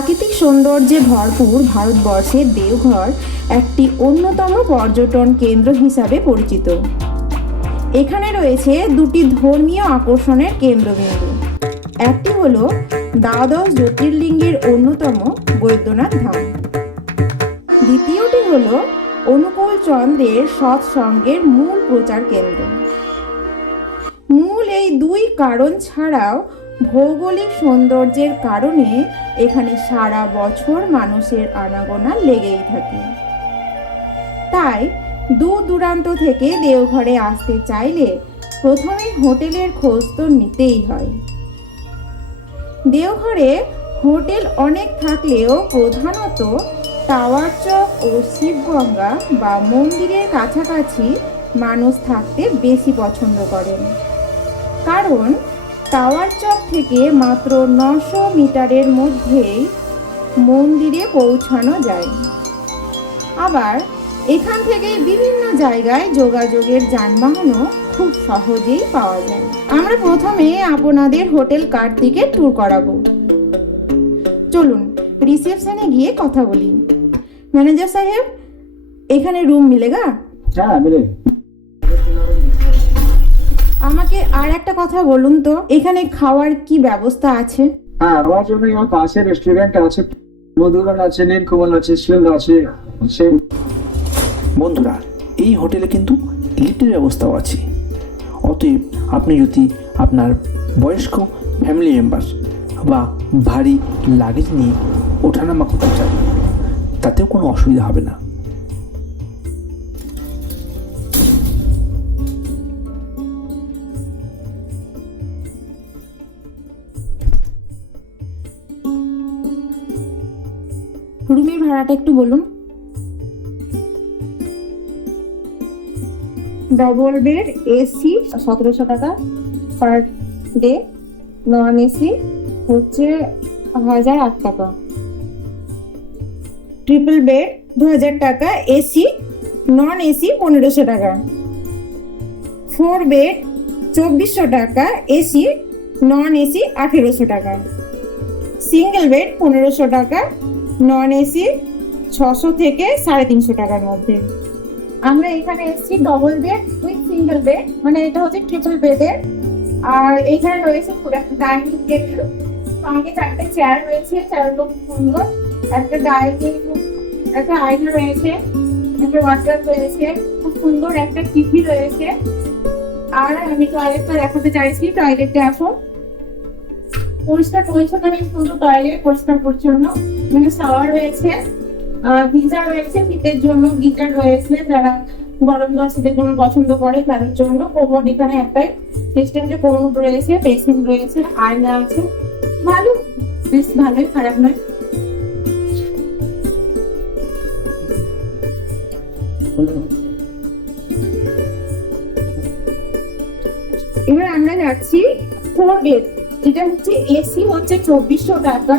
প্রাকৃতিক সৌন্দর্যে ভরপুর ভারতবর্ষের দেওঘর একটি অন্যতম পর্যটন কেন্দ্র হিসাবে পরিচিত। এখানে রয়েছে দুটি ধর্মীয় আকর্ষণের কেন্দ্রবিন্দু। একটি হল দ্বাদশ জ্যোতির্লিঙ্গের অন্যতম বৈদ্যনাথ ধাম। দ্বিতীয়টি হল অনুকূল চন্দ্রের সৎসঙ্গের মূল প্রচার কেন্দ্র। মূল এই দুই কারণ ছাড়াও ভৌগোলিক সৌন্দর্যের কারণে এখানে সারা বছর মানুষের আনাগোনা লেগেই থাকে। তাই দূর দূরান্ত থেকে দেওঘরে আসতে চাইলে প্রথমে হোটেলের খোঁজ তো নিতেই হয়। দেওঘরে হোটেল অনেক থাকলেও প্রধানত টাওয়ার চক ও শিবগঙ্গা বা মন্দিরের কাছাকাছি মানুষ থাকতে বেশি পছন্দ করেন। কারণ টাওয়ার চক থেকে মাত্র নশো মিটারের মধ্যেই মন্দিরে পৌঁছানো যায়। আবার এখান থেকে বিভিন্ন জায়গায় যোগাযোগের যানবাহনও খুব সহজেই পাওয়া যায়। আমরা প্রথমে আপনাদের হোটেল কার কার্তিকে ট্যুর করাবো। চলুন রিসেপশনে গিয়ে কথা বলি। ম্যানেজার সাহেব, এখানে রুম মিলেগা? হ্যাঁ মিলে। আমাকে আর একটা কথা বলুন তো এখানে খাওয়ার কি ব্যবস্থা আছে? হ্যাঁ আমার জন্য আমার পাশে রেস্টুরেন্ট আছে মধুবন আছে নীলকমল আছে শিল আছে সেই বন্ধুরা এই হোটেলে কিন্তু লিফটের ব্যবস্থাও আছে। অতএব আপনি যদি আপনার বয়স্ক ফ্যামিলি মেম্বার বা ভারী লাগেজ নিয়ে ওঠানামা করতে চান তাতেও কোনো অসুবিধা হবে না। রুমের একটু বলুন। ডবল বেড এসি সতেরোশো টাকা পার ডে নন এসি হচ্ছে হাজার আট টাকা। ট্রিপল বেড দু হাজার টাকা এসি নন এসি পনেরোশো টাকা। ফোর বেড চব্বিশশো টাকা এসি নন এসি আঠেরোশো টাকা। সিঙ্গেল বেড পনেরোশো টাকা নন এসি ছশো থেকে সাড়ে তিনশো টাকার মধ্যে। আমরা এখানে এসেছি double bed with single bed মানে এটা হচ্ছে ট্রিপল বেডের আর এখানে রয়েছে ডাইনিং টেবিল সঙ্গে চারটে চেয়ার রয়েছে চেয়ারগুলো সুন্দর। একটা ডাইনিং একটা আয়না রয়েছে, একটা ওয়াটার রয়েছে, খুব সুন্দর একটা টিভি রয়েছে। আর আমি টয়লেটটা দেখাতে চাইছি টয়লেটে এখন পরিষ্কার পরিচ্ছন্ন বেশ সুন্দর টয়লেট পরিষ্কার পরিচ্ছন্ন মানে শাওয়ার রয়েছে। গিজার রয়েছে, শীতের জন্য গিজার রয়েছে। যারা গরম জল শীতের জন্য পছন্দ করে, তাদের জন্য কোমর এখানে একটাই সিস্টেমে কোমর রয়েছে বেসিন রয়েছে আয়না আছে। ভালো, বেশ ভালোই, খারাপ নয়। এবার আমরা যাচ্ছি ফোর বেড যেটা হচ্ছে এসি হচ্ছে চব্বিশশো টাকা।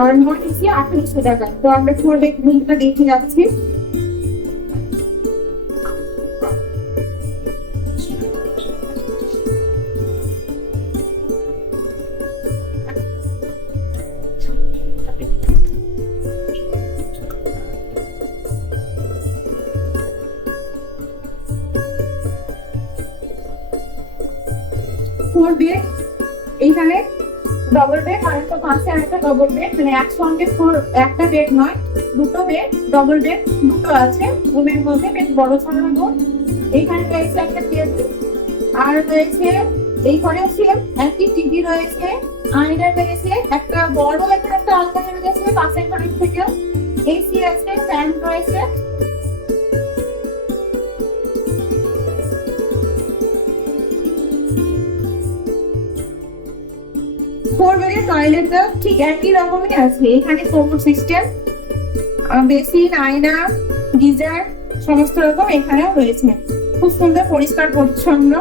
আর এসি আঠারোশো টাকা তো আমরা বেড রুমটা দেখে যাচ্ছি। ফোর বেড এইখানে ডবল বেড আর একটা পাশে আরেকটা ডবল বেড মানে একসঙ্গে একটা বেড নয়, দুটো বেড ডবল বেড দুটো আছে রুমের মধ্যে বেশ বড় সড়ো রুম এইখানে রয়েছে একটা টেবিল আর রয়েছে এই ঘরে সেম একটি টিভি রয়েছে আয়না রয়েছে একটা বড় একটা আলমারি রয়েছে পাশের ঘরের থেকেও। এসি আছে ফ্যান রয়েছে ফোর টয়লেটটা ঠিক একই রকমই আছে এখানে কোমর সিস্টেম বেসিন, আয়না, গিজার, সমস্ত রকম এখানেও রয়েছে। খুব সুন্দর, পরিষ্কার, পরিচ্ছন্ন।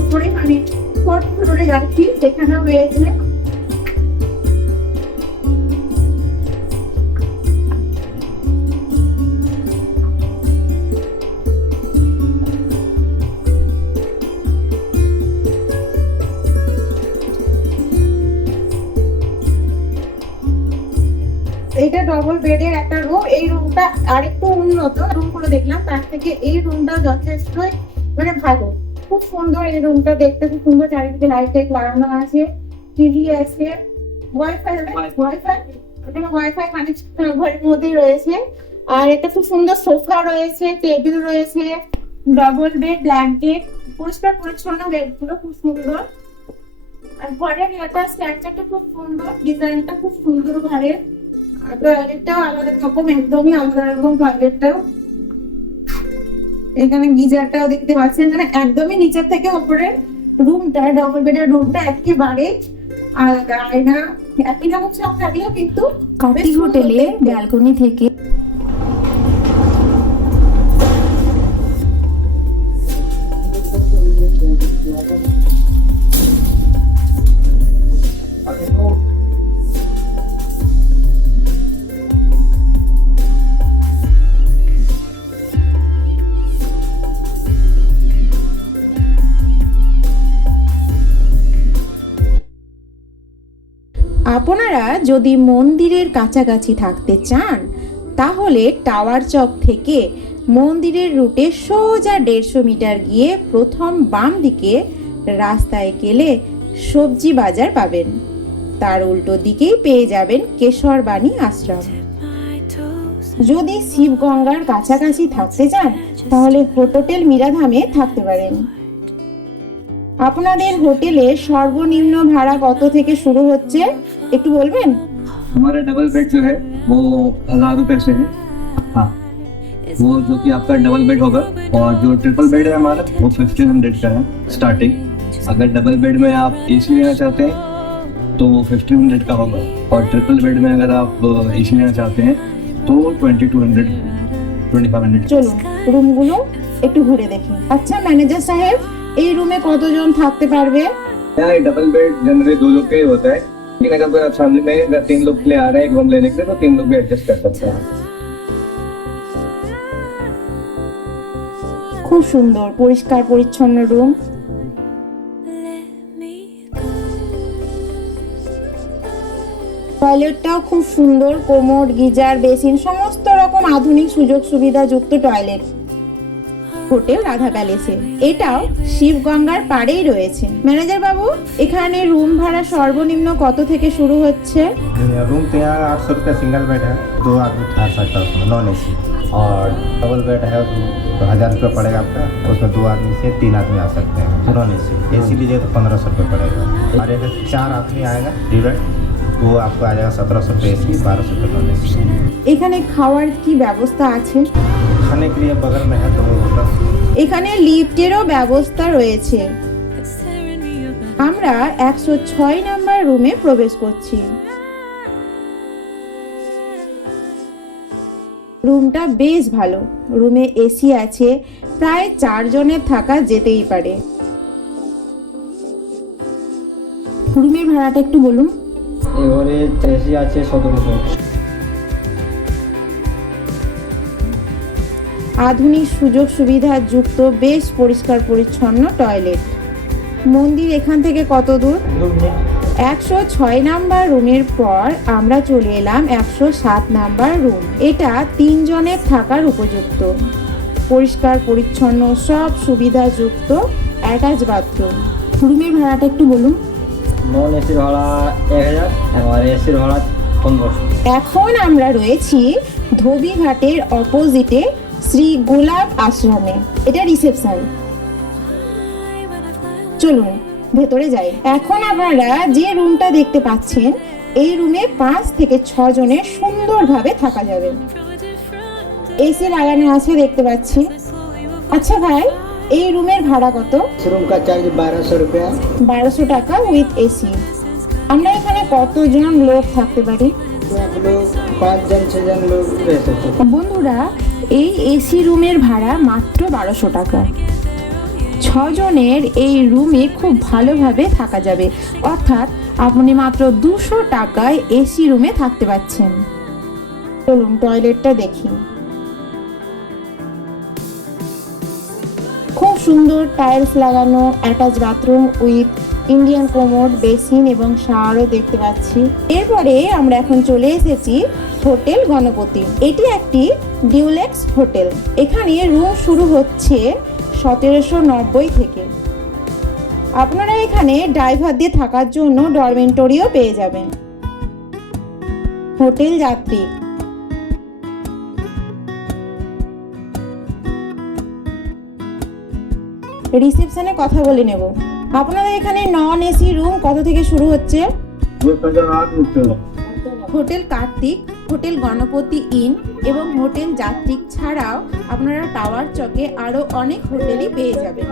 উপরে মানে ফোর্থ ফ্লোরে যাচ্ছি সেখানেও রয়েছে এটা ডবল বেডের একটা রুম এই রুমটা আরেকটু উন্নত। রুম রুমগুলো দেখলাম, তার থেকে এই রুমটা যথেষ্টই মানে ভালো। খুব সুন্দর এই রুমটা দেখতে, খুব সুন্দর, চারিদিকে লাইট টাইট লাগানো আছে টিভি আছে ওয়াইফাই ওয়াইফাই ওয়াইফাই কানেকশন ঘরের মধ্যেই রয়েছে। আর একটা খুব সুন্দর সোফা রয়েছে টেবিল রয়েছে ডবল বেড ব্ল্যাঙ্কেট পরিষ্কার পরিচ্ছন্ন বেডগুলো খুব সুন্দর। আর ঘরের এটা স্ট্রাকচারটা খুব সুন্দর ডিজাইনটা খুব সুন্দর ঘরের। টয়লেটটাও আলাদা রকম একদমই আলাদা রকম টয়লেটটাও এখানে গিজারটাও দেখতে পাচ্ছেন মানে একদমই নিচের থেকে উপরে রুমটা ডবল বেডের রুমটা একেবারে আলাদা। আয়না একই রকম সব থাকলেও কিন্তু সুন্দর হোটেলে ব্যালকনি থেকে আপনারা যদি মন্দিরের কাছাকাছি থাকতে চান, তাহলে টাওয়ার চক থেকে মন্দিরের রুটে সোজা দেড়শো মিটার গিয়ে প্রথম বাম দিকে রাস্তায় গেলে সবজি বাজার পাবেন। তার উল্টো দিকেই পেয়ে যাবেন কেশরবাণী আশ্রম। যদি শিবগঙ্গার কাছাকাছি থাকতে চান, তাহলে হোটেল মিরাধামে থাকতে পারেন। আপনাদের হোটেলে সর্বনিম্ন ভাড়া কত থেকে শুরু হচ্ছে একটু বলবেন हमारा डबल बेड जो है वो हजार रुपए से है हाँ वो जो कि आपका डबल बेड होगा और जो ट्रिपल बेड है हमारा वो फिफ्टीन हंड्रेड का है स्टार्टिंग अगर डबल बेड में आप एसी लेना चाहते हैं तो वो फिफ्टीन हंड्रेड का होगा और ट्रिपल बेड में अगर आप एसी लेना चाहते हैं तो twenty two hundred twenty five hundred চলুন রুমগুলো একটু ঘুরে দেখি আচ্ছা ম্যানেজার সাহেব এই রুমে কতজন থাকতে পারবে यहाँ डबल बेड जनरली दो लोग का ही होता है लेकिन अगर कोई आप फैमिली में अगर तीन लोग के लिए आ रहे हैं एक रूम लेने के लिए तो तीन लोग भी एडजस्ट कर सकते हैं খুব সুন্দর পরিষ্কার পরিচ্ছন্ন রুম টয়লেটটাও খুব সুন্দর কোমোড গিজার বেসিন সমস্ত রকম আধুনিক সুযোগ সুবিধা যুক্ত টয়লেট হোটেল রাধা প্যালেসে এটাও শিবগঙ্গার পাড়েই রয়েছে ম্যানেজার বাবু এখানে রুম ভাড়া সর্বনিম্ন কত থেকে শুরু হচ্ছে रूम तो यहाँ आठ सौ रुपया सिंगल बेड है दो आदमी ठहर सकता है उसमें नॉन ए और डबल बेड है तो हज़ार रुपया पड़ेगा आपका उसमें दो आदमी से तीन आदमी आ सकते हैं नॉन ए सी ए सी लीजिए तो पंद्रह सौ रुपये पड़ेगा और अगर चार आदमी आएगा थ्री बेड तो वो आपको आ जाएगा सत्रह सौ रुपये ए सी बारह सौ रुपये नॉन ए सी এখানে খাওয়ার কি ব্যবস্থা আছে এখানে লিফটেরও ব্যবস্থা রয়েছে। আমরা একশো ছয় নম্বর রুমে প্রবেশ করছি। রুমটা বেশ ভালো। রুমে এসি আছে। প্রায় চারজনের থাকা যেতেই পারে। রুমের ভাড়াটা একটু বলুন। এবারে এসি আছে সতেরোশো। আধুনিক সুযোগ সুবিধা যুক্ত বেশ পরিষ্কার পরিচ্ছন্ন টয়লেট। মন্দির এখান থেকে কত দূর? একশো ছয় নাম্বার রুমের পর আমরা চলে এলাম একশো সাত নাম্বার রুম। এটা তিনজনের থাকার উপযুক্ত। পরিষ্কার পরিচ্ছন্ন সব সুবিধাযুক্ত অ্যাটাচ বাথরুম। রুমের ভাড়াটা একটু বলুন। নন এসির ভাড়া এক হাজার আর এসির ভাড়া পনেরোশো। এখন আমরা রয়েছি ধোবিঘাটের অপোজিটে শ্রী গোলাপ আশ্রমে। এটা রিসেপশন চলুন ভেতরে যাই। এখন আপনারা যে রুমটা দেখতে পাচ্ছেন এই রুমে পাঁচ থেকে ছজনের সুন্দরভাবে থাকা যাবে। এসি লাগানো আছে দেখতে পাচ্ছি। আচ্ছা ভাই এই রুমের ভাড়া কত? রুম কা চার্জ বারোশো রুপিয়া। 1200 টাকা উইথ এসি আমরা এখানে কতজন লোক থাকতে পারি? লোক পাঁচজন ছজন লোক বন্ধুরা এই এসি রুমের ভাড়া মাত্র বারোশো টাকা। ছজনের এই রুমে খুব ভালোভাবে থাকা যাবে। অর্থাৎ আপনি মাত্র দুশো টাকায় এসি রুমে থাকতে পাচ্ছেন। চলুন টয়লেটটা দেখি। সুন্দর টাইলস লাগানো attach bathroom with Indian commode basin এবং শাওয়ারও দেখতে পাচ্ছি। এরপরে আমরা এখন চলে এসেছি হোটেল গণপতি। এটি একটি ডিউলেক্স হোটেল। এখানে রুম শুরু হচ্ছে সতেরোশো নব্বই থেকে। আপনারা এখানে ড্রাইভার দিয়ে থাকার জন্য ডরমেন্টরিও পেয়ে যাবেন। হোটেল যাত্রী রিসেপশনে কথা বলে নেব। আপনাদের এখানে নন এসি রুম কত থেকে শুরু হচ্ছে? Hotel Kartik, hotel Ganapati inn এবং হোটেল যাত্রিক ছাড়াও আপনারা টাওয়ার চকে আরও অনেক হোটেলই পেয়ে যাবেন।